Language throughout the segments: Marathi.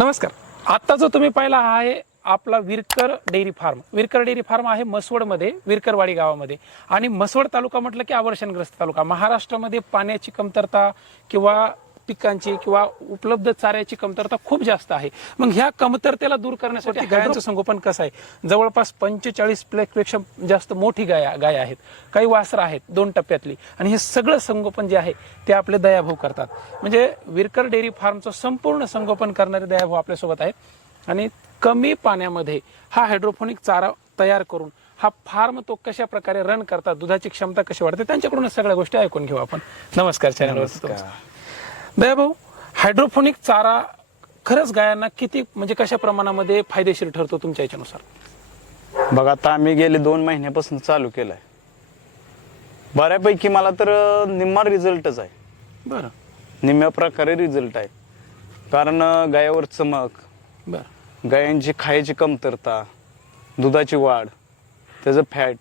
नमस्कार. आत्ता जो तुम्ही पाहिला हा आहे आपला Virkar dairy farm. Virkar dairy farm आहे मसवडमध्ये विरकरवाडी गावामध्ये. आणि मसवड तालुका म्हटलं की आवर्षणग्रस्त तालुका. महाराष्ट्रामध्ये पाण्याची कमतरता किंवा पिकांची किंवा उपलब्ध चाऱ्याची कमतरता खूप जास्त आहे. मग ह्या कमतरतेला दूर करण्यासाठी गायांचं संगोपन कसं आहे? जवळपास पंचेचाळीसपेक्षा जास्त मोठी गाय गाय आहेत. काही वासरं आहेत दोन टप्प्यातली. आणि हे सगळं संगोपन जे आहे ते आपले दयाभाऊ करतात. म्हणजे विरकर डेअरी फार्मचं संपूर्ण संगोपन करणारे दयाभाऊ आपल्यासोबत आहेत. आणि कमी पाण्यामध्ये हा हायड्रोफोनिक चारा तयार करून हा फार्म तो कशा प्रकारे रन करतात दुधाची क्षमता कशी वाढते त्यांच्याकडूनच सगळ्या गोष्टी ऐकून घेऊ आपण. नमस्कार चॅनलवर दयाभाऊ हायड्रोफोनिक चारा खरंच गायांना किती म्हणजे कशा प्रमाणामध्ये फायदेशीर ठरतो तुमच्या याच्यानुसार? बघा आता आम्ही गेले दोन महिन्यापासून चालू केलाय. बऱ्यापैकी मला तर निम्मा रिझल्टच आहे. बरं. निम्म्या प्रकारे रिझल्ट आहे. कारण गायावर चमक बरं. गायांची खायची कमतरता दुधाची वाढ त्याचं फॅट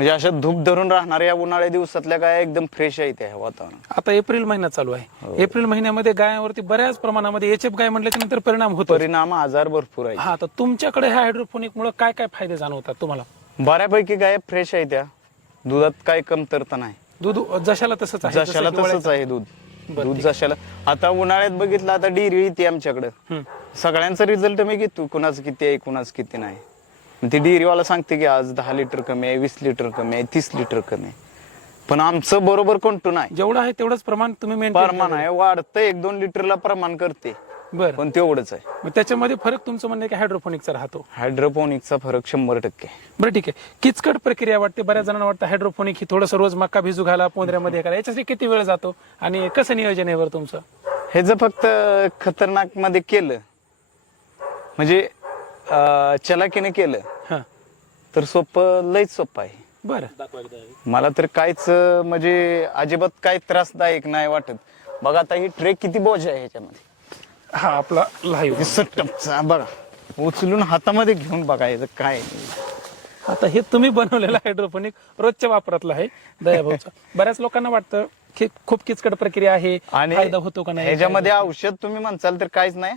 म्हणजे अशा धूप धरून राहणाऱ्या या उन्हाळ्या दिवसातल्या गाया एकदम फ्रेश आहेत ह्या वातावरण आता एप्रिल महिना चालू आहे. एप्रिल महिन्यामध्ये गायांवरती बऱ्याच प्रमाणामध्ये एच एफ गाय म्हटल्याच्या नंतर परिणाम होतो परिणाम आजार भरपूर आहे हा तर तुमच्याकडे ह्या हायड्रोफोनिक मुळे काय काय फायदे जाणवतात तुम्हाला? बऱ्यापैकी गाया फ्रेश आहेत त्या दुधात काही कमतरता नाही. दूध जशाला तसंच आहे जसं जशाला हिवाळ्यात- तसंच आहे दूध. बरं, दूध ठीक. जशाला. आता उन्हाळ्यात बघितलं आता डिरी येते आमच्याकडं. हम्म. सगळ्यांचा रिझल्ट मी घेतो. कुणाचं किती आहे कुणाचं किती नाही. मग ती डेअरीवाला सांगते की आज दहा लिटर कमी आहे वीस लिटर कमी आहे तीस लिटर कमी आहे. पण आमचं बरोबर कोणतं नाही. जेवढं आहे तेवढंच प्रमाण तुम्ही प्रमाण आहे वाढतं एक दोन लिटरला प्रमाण करते. बरं. पण तेवढंच आहे. मग त्याच्यामध्ये फरक तुमचं म्हणणं आहे की हायड्रोफोनिकचा राहतो? हायड्रोपोनिकचा फरक शंभर टक्के. बरं ठीक आहे. किचकट प्रक्रिया वाटते बऱ्याच जणांना वाटतं हायड्रोफोनिक ही थोडंसं रोज मका भिजू घाला पोंद्र्यामध्ये करा याच्यासाठी किती वेळ जातो? आणि कसं नियोजन आहे बरं तुमचं? हे जर फक्त खतरनाकमध्ये केलं म्हणजे अं, चलाकीने केलं. तर सोपं लयच सोपं आहे. बरं. मला तर काहीच अं, म्हणजे अजिबात काही त्रासदायक नाही वाटत. बघा आता ही ट्रे किती बोज आहे ह्याच्यामध्ये. हा आपला लाईव्ह सट्टपचा बघा. उचलून हातामध्ये घेऊन बघायचं काय आता हे तुम्ही बनवलेलं हायड्रोफोनिक रोजच्या वापरातलं आहे दयाभाऊचा. बऱ्याच लोकांना वाटतं की खूप किचकट प्रक्रिया आहे आणि फायदा होतो का नाही? ह्याच्यामध्ये औषध तुम्ही म्हणसाल तर काहीच नाही.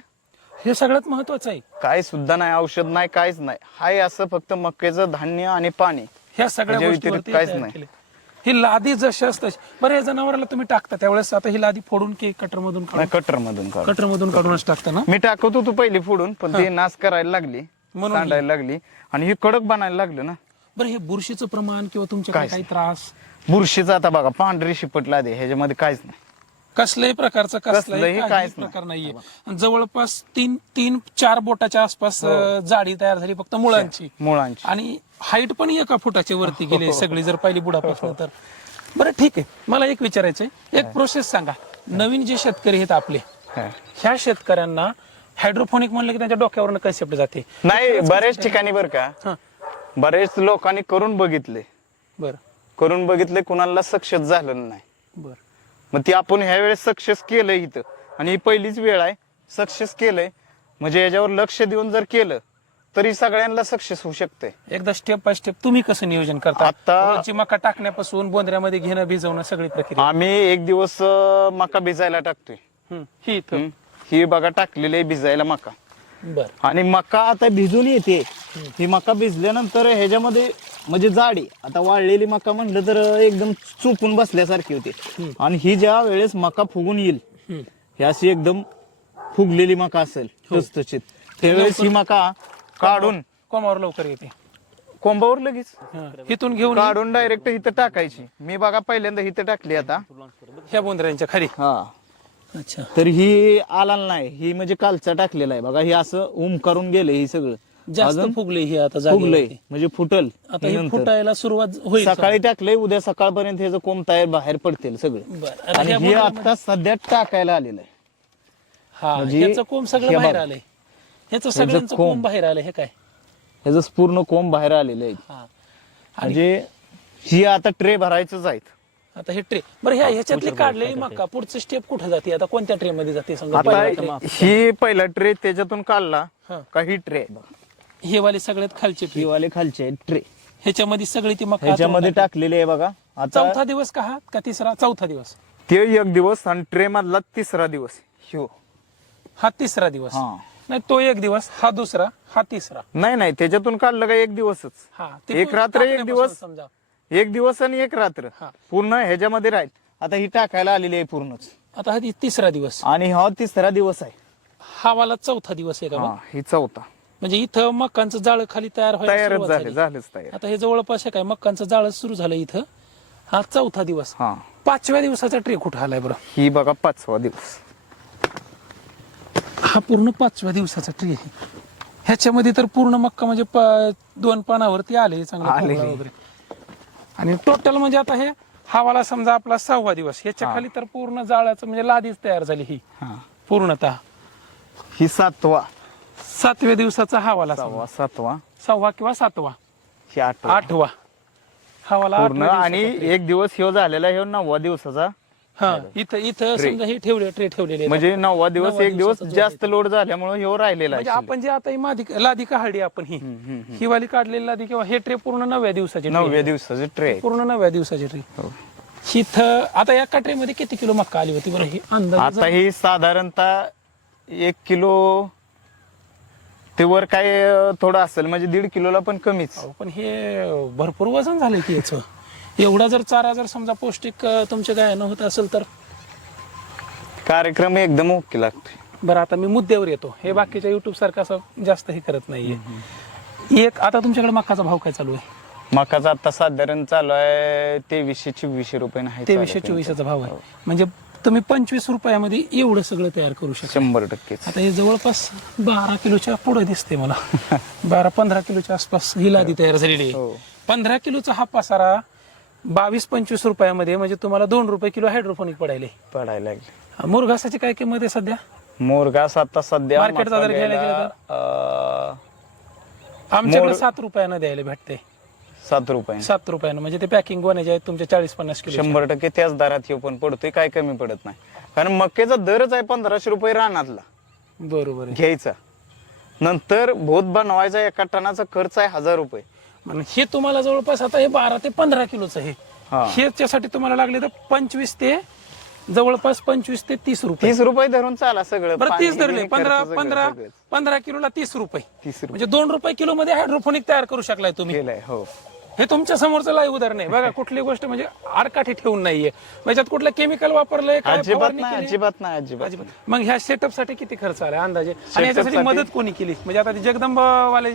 हे सगळ्यात महत्वाचं आहे. काय सुद्धा नाही औषध नाही काहीच नाही. हाय असं फक्त मक्याचं धान्य आणि पाणी. ह्या सगळ्या गोष्टीवरती व्यतिरिक्त काहीच तयार नाही. ही लादी जशी असते बरं या जनावराला तुम्ही टाकता त्यावेळेस आता ही लादी फोडून की कटर मधून नाही कटर मधून काढ. कटर मधून काढूनच टाकता ना? मी टाकत होतो पहिली फोडून पण ती नाश करायला लागली म्हणून सांडायला लागली आणि ही कडक बनायला लागलं ना. बरं हे बुरशीचं प्रमाण किंवा तुमच्याकडे काहीच काही त्रास? बुरशीचा आता बघा पांढरी शिपटला दे ह्याच्यामध्ये काहीच नाही. कसल्याही प्रकारचा कसलाही कसलंही काहीच काहीच प्रकार नाहीये. जवळपास तीन तीन चार बोटाच्या आसपास अं, जाडी तयार झाली फक्त मुळांची. मुळांची. आणि हाईट पण एका फुटाच्या वरती गेली सगळी जर पाहिली बुडापासून तर. बरं ठीक आहे. मला एक विचारायचंय. एक प्रोसेस सांगा. नवीन जे शेतकरी आहेत आपले हा. ह्या शेतकऱ्यांना हायड्रोफोनिक म्हणलं की त्यांच्या डोक्यावरनं कन्सेप्ट जाते. नाही बऱ्याच ठिकाणी बरं का? हा. बरेच लोकांनी करून बघितले. बर. करून बघितले कुणाला सक्सेस झालं नाही. बर. मग ती आपण ह्या वेळेस सक्सेस केलंय इथं. आणि ही पहिलीच वेळ आहे. सक्सेस केलंय. म्हणजे याच्यावर लक्ष देऊन जर केलं तरी सगळ्यांना सक्सेस होऊ शकते एकदा स्टेप बाय स्टेप तुम्ही कसं नियोजन करता? आता- रोजची मका टाकण्यापासून बोंद्र्यामध्ये घेणं भिजवणं सगळी प्रक्रिया. आम्ही एक दिवस अं, मका भिजायला टाकतोय. हम्म. ही इथं. हम्म. ही बघा टाकलेली आहे भिजायला मका. बर. आणि मका आता भिजून येते. ही मका भिजल्यानंतर ह्याच्यामध्ये म्हणजे जाडी आता वाळलेली मका म्हटलं तर एकदम चुपून बसल्यासारखी होते. आणि ही ज्या वेळेस मका फुगून येईल. ही अशी एकदम फुगलेली मका असेल तसतशीत त्यावेळेस ही मका काढून कोमावर लवकर येते. कोंबावर लगेच. हा. इथून घेऊन काढून डायरेक्ट इथं टाकायची. मी बघा पहिल्यांदा इथं टाकली आता. ह्या बोंद्र्यांच्या खाली. हा. अच्छा. तर ही आला नाही ही म्हणजे कालचा टाकलेला आहे. बघा ही असं उम करून गेले ही सगळं. जास्त फुगले ही आता फुगलंय जागेवरती. म्हणजे फुटल आता हे ही नंतर. फुटायला सुरुवात होईल सकाळी टाकलंय उद्या सकाळपर्यंत ह्याचं कोंब तयार बाहेर पडतील सगळं बरं. आता आणि ह्या हे आता सध्या टाकायला आलेलं आहे हा म्हणजे ह्याचं कोंब सगळं हे बाहेर बघा. आलंय ह्याचं सगळ्यांचं कोंब. कोंब बाहेर आलंय हे काय ह्याचं पूर्ण कोंब बाहेर आलेलं आहे हा म्हणजे ही आता ट्रे भरायचंच आहेत आता हे ट्रे बरं ह्या ह्याच्यातली काढलेली मका पुढचं स्टेप कुठं जाते आता कोणत्या ट्रे मध्ये जाते समजा आता पहिला tray. ही पहिला ट्रे त्याच्यातून काढला हा. का ही ट्रे हे वाले सगळ्यात खालचे ट्रे वाले खालचे ट्रे ह्याच्यामध्ये सगळी ती मका ह्याच्यामध्ये आतून टाकलेले आहे बघा. आता चौथा दिवस का हा? का तिसरा? चौथा दिवस? ते एक दिवस आणि ट्रे मधला तिसरा दिवस. ह्यो हा तिसरा दिवस. हा. नाही तो एक दिवस. हा दुसरा. हा तिसरा. नाही नाही त्याच्यातून काढलं का एक दिवसच? हा एक रात्र, एक टाकण्यापासून दिवस? समजा. एक दिवस आणि एक रात्र. हा. पूर्ण ह्याच्यामध्ये राहील. आता ही टाकायला आलेली आहे पूर्णच. आता हा ति- तिसरा दिवस. आणि हा तिसरा दिवस आहे. हा वाला चौथा दिवस आहे का मग? हा ही चौथा. म्हणजे इथं मक्कांचं जाळं खाली तयार व्हायला तयारच सुरुवात झाले झाली. झालेच तयार. आता हे जवळपास हे काय मक्कांचं जाळं सुरू झालं इथं. हा चौथा दिवस. हा. पाचव्या दिवसाचा ट्रे कुठं आलाय बरं? ही बघा पाचवा दिवस. हा पूर्ण पाचव्या दिवसाचा ट्री आहे. ह्याच्यामध्ये तर पूर्ण मक्का म्हणजे प- दोन पानावरती आले चांगला. कोहरा वगैरे. आणि टोटल म्हणजे आता हे हवाला समजा आपला सहावा दिवस. ह्याच्या खाली तर पूर्ण जाळ्याचं म्हणजे लादीच तयार झाली ही. हा. पूर्णतः. ही सातवा. सातव्या दिवसाचा हवाला. सहावा सातवा. सहावा किंवा सातवा? ही आठवा. आठवा. हवाला पूर्ण आठव्या आणि दिवसाचा. एक दिवस ह्यो झालेला ह्यो नववा दिवसाचा हा इथं इथं समजा हे ठेवले ट्रे ठेवलेले आहेत. म्हणजे नववा दिवस नववा एक दिवस दिवसाचा जो जास्त लोड झाल्यामुळे ह्यो राहिलेला म्हणजे आहे आपण जे आता ही मादी लादी काढली आपण ही. ही वाली काढलेली लादी किंवा हे ट्रे पूर्ण नवव्या दिवसाचे tray नवव्या. दिवसाचे ट्रे पूर्ण नव्या दिवसाची ट्री हो. इथं आता एका ट्रे मध्ये किती किलो मक्का आली होती बरं? ही अंदाज आता ही साधारणतः एक किलो ते वर काय अं, थोडं असेल म्हणजे दीड किलोला पण कमीच. अहो, पण हे भरपूर वजन झालंय की याचं. एवढा जर चारा जर समजा पौष्टिक अं, तुमच्या गायनं होत असेल तर? कार्यक्रम एकदम ओके लागते बरं आता मी मुद्द्यावर येतो. हे बाकीच्या युट्यूब सारखं असं जास्त हे करत नाहीये. एक आता तुमच्याकडे मक्काचा भाव काय चालू आहे? मकाचा आता साधारण चालू आहे तेवीसशे चोवीसशे रुपये नाही तेवीसशे चोवीसचा भाव आहे. म्हणजे तुम्ही पंचवीस रुपयामध्ये एवढं सगळं तयार करू शकता. शंभर टक्केच. आता हे जवळपास बारा किलोच्या पुढे दिसते मला. बारा पंधरा किलोच्या आसपास ही लादी तयार झालेली आहे. हो. पंधरा किलोचा हा पसारा बावीस पंचवीस रुपयामध्ये म्हणजे तुम्हाला दोन रुपये किलो हायड्रोफोनिक पडायले. पडायला लागले. मुरघासाची काय किंमत आहे सध्या? मोरगास आता सध्या मार्केटचा जर घ्यायला गेला, आमच्याकडे सात रुपयानं द्यायला भेटते. सात रुपये. सात रुपयानं. म्हणजे ते पॅकिंग बनायचे आहेत तुमचे चाळीस पन्नास किलो शंभर टक्के त्याच दरात येऊ पण पडतोय काय कमी पडत नाही. कारण मक्याचा दरच आहे पंधराशे रुपये रानातला. बरोबर आहे. घ्यायचा. नंतर भोत बनवायचा एका टनाचा खर्च आहे हजार रुपये. आणि हे तुम्हाला जवळपास आता हे बारा ते पंधरा किलोचं आहे. हा. तुम्हाला लागले तर पंचवीस ते जवळपास पंचवीस ते तीस रुपये. तीस रुपये धरून चाला सगळं. बरं पाणी, तीस धरले. पंधरा सगळं- पंधरा सगळंच. पंधरा किलोला तीस रुपये. तीस रुपये. म्हणजे दोन रुपये किलो मध्ये हायड्रोफोनिक तयार करू शकलाय तुम्ही. केलंय हो. हे तुमच्या समोरचं लाईव्ह उदाहरण आहे. बघा कुठली गोष्ट म्हणजे आडकाठी ठेवून नाहीये. याच्यात कुठलं केमिकल वापरलंय काय अजिबात फवारणी नाही केली? अजिबात नाही अजिबात अजिबात. मग ह्या सेटअपसाठी किती खर्च आला अंदाजे? आणि याच्यासाठी साठी- मदत कोणी केली? म्हणजे आता ते जगदंबावाले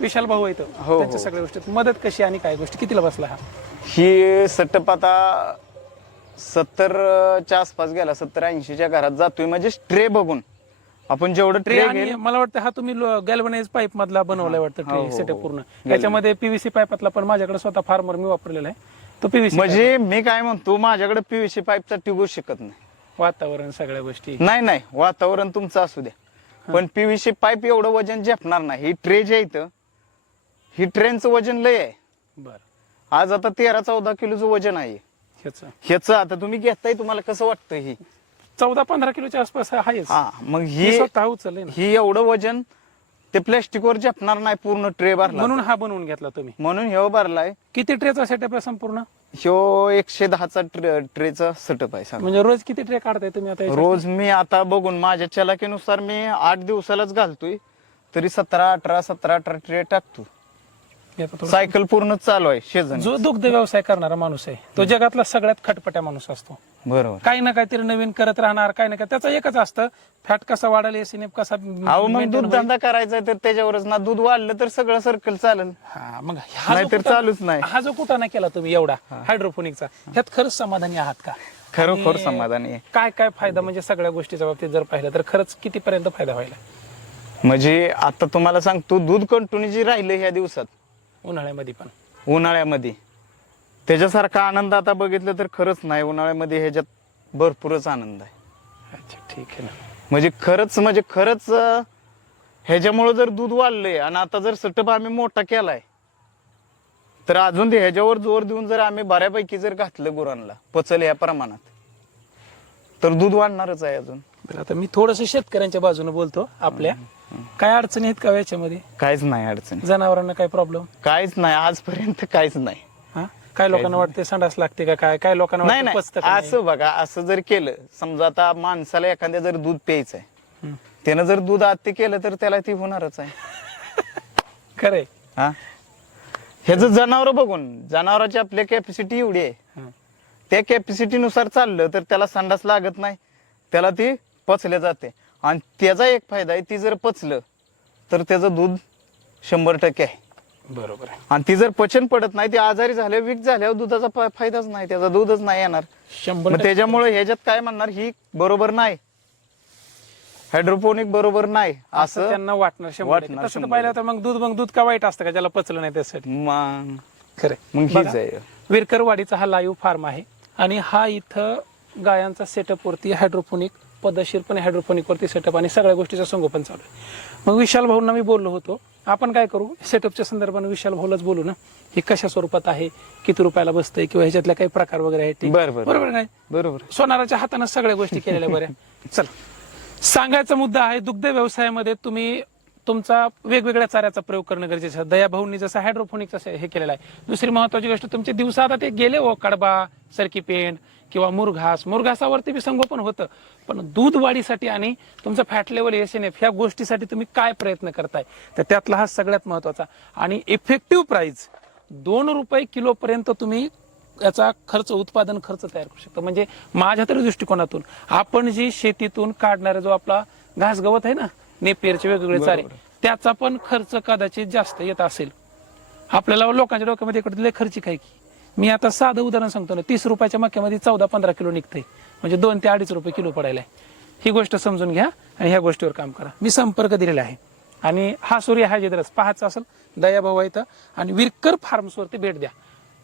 विशाल भाऊ आहेत. हो. त्यांच्या सगळ्या गोष्टीत मदत कशी आणि काय गोष्टी? कितीला बसला हा? ही सटप आता सत्तरच्या आसपास गेला सत्तर ऐंशीच्या घरात जातोय. म्हणजे ट्रे बघून. आपण जेवढं ट्रे आणि मला वाटतं हा तुम्ही गॅल्वनाइज पाईप मधला बनवलाय वाटतं हो, ट्रे हो, सेटअप हो. पूर्ण. त्याच्यामध्ये पीव्हीसी पाईपातला पण माझ्याकडे स्वतः फार्मर मी वापरलेला आहे. तो पीव्हीसी म्हणजे मी काय म्हणतो माझ्याकडे पीव्हीसी पाईपचा टिकू शकत नाही. वातावरण सगळ्या गोष्टी. नाही नाही. वातावरण तुमचं असू द्या. पण पीव्हीसी पाईप एवढं वजन झेपणार नाही. ही ट्रे जे इथं, ही ट्रेनचं वजन लय आहे. बर. आज आता तेरा चौदा किलोचं वजन आहे. ह्याचं आता तुम्ही घेताय तुम्हाला कसं वाटतं ही? चौदा पंधरा किलोच्या आसपास आहेच. हा मग हे स्वतः उचलले ना. ही एवढं वजन ते प्लॅस्टिकवर झेपणार नाही पूर्ण ट्रे भरला म्हणून हा बनवून घेतला तुम्ही. म्हणून ह्यो भरलाय. किती ट्रेचा सेटअप आहे संपूर्ण? ह्यो एकशे दहाचा ट्रे, ट्रेचा सेटअप आहे सांगा. म्हणजे रोज किती ट्रे काढताय तुम्ही आता याच्यात? रोज मी आता बघून माझ्या चलाकीनुसार मी आठ दिवसालाच घालतोय तरी सतरा अठरा सतरा अठरा ट्रे टाकतो. थोडं- सायकल पूर्ण चालू आहे शेजन जो दुग्ध व्यवसाय करणारा माणूस आहे तो जगातला सगळ्यात खटपट्या माणूस असतो. बरोबर. काही ना काहीतरी नवीन करत राहणार काही ना काय त्याचं एकच असतं फॅट कसा वाढेल एसिनेप कसा अहो मग maintain दूध होईल. धंदा करायचा तर त्याच्यावरच ना दूध वाढलं तर सगळं सर्कल चालेल. हा, मग हा जो नाहीतर कुटाणा- चालूच नाही. हा जो कुठं केला तुम्ही एवढा हायड्रोफोनिकचा ह्यात खरंच समाधानी आहात का? खरोखर आणि समाधानी आहे. काय काय फायदा म्हणजे सगळ्या गोष्टीच्या बाबतीत जर पाहिलं तर खरंच कितीपर्यंत फायदा व्हायला? म्हणजे आता तुम्हाला सांगतो दूध कंटिन्यू जी राहिलं ह्या दिवसात उन्हाळ्यामध्ये पण. उन्हाळ्यामध्ये. त्याच्यासारखा आनंद आता बघितलं तर खरंच नाही. उन्हाळ्यामध्ये ह्याच्यात भरपूरच आनंद आहे. अच्छा ठीक आहे ना. म्हणजे खरंच म्हणजे खरंच अं, ह्याच्यामुळं जर दूध वाढलंय आणि आता जर सटप आम्ही मोठा केलाय तर अजून ते ह्याच्यावर जोर देऊन जर आम्ही बऱ्यापैकी जर घातलं गुरांना पचल या प्रमाणात तर दूध वाढणारच आहे अजून. बरं आता मी थोडस शेतकऱ्यांच्या बाजूने बोलतो आपल्या. काय अडचणी आहेत का याच्यामध्ये? काहीच नाही अडचण. जनावरांना काय प्रॉब्लेम काहीच नाही आजपर्यंत काहीच नाही. हा काय लोकांना वाटते संडास लागते का काय? काय लोकांना नाही वाटतं नाही. पचतं का नाही? असं बघा असं जर केलं समजा आता माणसाला एखाद्या जर दूध प्यायचं आहे. त्यानं जर दूध आत्ती केलं तर त्याला ती होणारच आहे. खरंय. हा? ह्याच जनावर बघून जनावरांची आपली कॅपॅसिटी एवढी आहे. हं. त्या कॅपॅसिटी नुसार चाललं तर त्याला संडास लागत नाही. त्याला ती पचल्या जाते. आणि त्याचा एक फायदा आहे ती जर पचलं तर त्याचं दूध शंभर टक्के आहे. बरोबर आहे. आणि ती जर पचन पडत नाही ती आजारी झाल्यावर वीक झाल्यावर दुधाचा फा- फायदाच नाही त्याचा दूधच नाही येणार. शंभर मग. त्याच्यामुळे ह्याच्यात काय म्हणणार ही बरोबर नाही. हायड्रोपोनिक बरोबर नाही असं असं त्यांना वाटणार शंभर टक्के. वाटणार तसं तर शंभर पाहिलं तर मग दूध मग दूध का वाईट असतं का? ज्याला पचलं नाही त्यासाठी. मग खरंय मग हीच आहे. विरकरवाडीचा हा लाईव्ह फार्म आहे आणि हा इथं गायांचा सेटअप वरती हायड्रोपोनिक पद्धतशीरपणे हायड्रोपोनिक वरती सेटअप आणि सगळ्या गोष्टीचं संगोपन चालू आहे. मग विशाल भाऊंना मी बोललो होतो आपण काय करू? सेटअपच्या संदर्भाने विशाल भाऊलाच बोलू ना. हे कशा स्वरूपात आहे? किती रुपयाला बसतंय? किंवा ह्याच्यातल्या काही प्रकार वगैरे आहेत ते. बरोबर काय बरोबर. सोनाराच्या हाताने सगळ्या गोष्टी केलेल्या बऱ्या. चल. सांगायचा मुद्दा आहे दुग्ध व्यवसायामध्ये तुम्ही तुमचा वेगवेगळ्या चाऱ्याचा प्रयोग करणं गरजेचं आहे. दया भाऊंनी जसं हायड्रोफोनिकचं हे केलेलं आहे. दुसरी महत्वाची गोष्ट तुमचे दिवसा आता ते गेले हो कडबा सरकी पेंड किंवा मुरघास. मुरघासावरती बी संगोपन होतं. पण दूध वाढीसाठी आणि तुमचं fat level S N F ह्या गोष्टीसाठी तुम्ही काय प्रयत्न करताय? तर त्यातला हा सगळ्यात महत्त्वाचा. आणि इफेक्टिव्ह प्राइस दोन रुपये किलो पर्यंत तुम्ही याचा खर्च उत्पादन खर्च तयार करू शकतो. म्हणजे माझ्या तरी दृष्टिकोनातून आपण जी शेतीतून काढणारा जो आपला घास गवत आहे ना नेपियरचे वेगवेगळे चारे त्याचा पण खर्च कदाचित जास्त येत असेल. आपल्याला लोकांच्या डोक्यामध्ये इकडे लय खर्चिक आहे की. मी आता साधं उदाहरण सांगतो ना तीस रुपयाच्या मक्यामध्ये चौदा पंधरा किलो निघते म्हणजे दोन ते अडीच रुपये किलो पडायला आहे ही गोष्ट समजून घ्या आणि ह्या गोष्टीवर काम करा. मी संपर्क दिलेला आहे. आणि हा सूर्य हा जिद्रस पाहायचा असेल दयाभाऊ इथं. आणि विरकर फार्म्सवरती भेट द्या.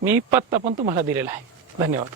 मी पत्ता पण तुम्हाला दिलेला आहे. धन्यवाद.